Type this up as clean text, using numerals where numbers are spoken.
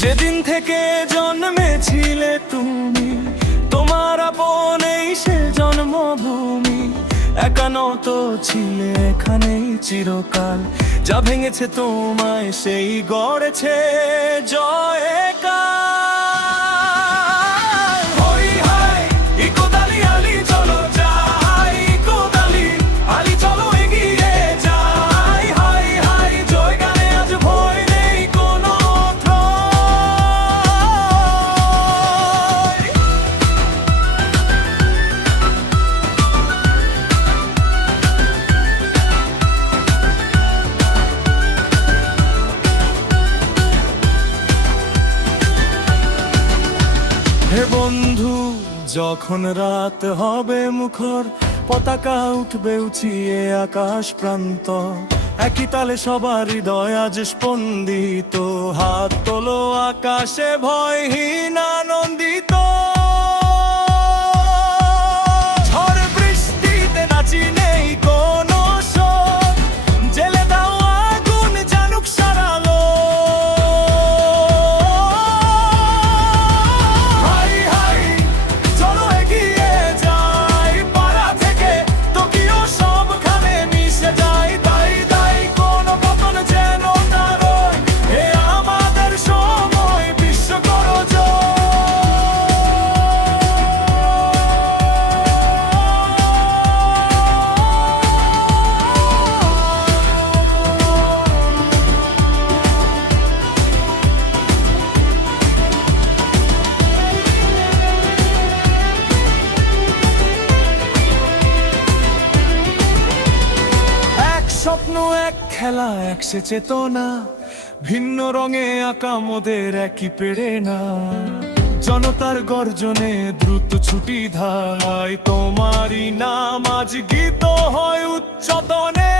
যেদিন থেকে জন্মেছিলে তুমি, তোমার আপন এই সে জন্মভূমি। একানত ছিলে এখানেই চিরকাল, যা ভেঙেছে তোমায় সেই গড়েছে জয়কাল। হই হাই ইকোদালি আলি চলো যাই, ইকোদালি আলি চলো এগিয়ে যাই। হাই হাই জয় গানে আজ ভয় নেই কোনো ঠাঁই। হে বন্ধু, যখন রাত হবে মুখর, পতাকা উঠবে উঁচিয়ে আকাশ প্রান্ত। একই তালে সবার হৃদয় আজ স্পন্দিত, হাত তোলো আকাশে ভয়হীন আনন্দিত। ঝড় বৃষ্টিতে নাচি নেই কোনো শোক, জেলে দাও আগুন জানুক সারা লোক। হাই হাই চলো এগিয়ে যাই, পাড়া থেকে টোকিও সবখানে মিশে যাই। তাই তাই কোনো পতন যেন না রয়, এ আমাদের সময় বিশ্ব করো জয়। এক স্বপ্ন এক খেলা এক সে চেতনা, ভিন্ন রঙে আঁকা মোদের একই প্রেরণা। জনতার গর্জনে দ্রুত ছুটি ধায়, তোমারই নাম আজ গীত হয় উচ্চতনে।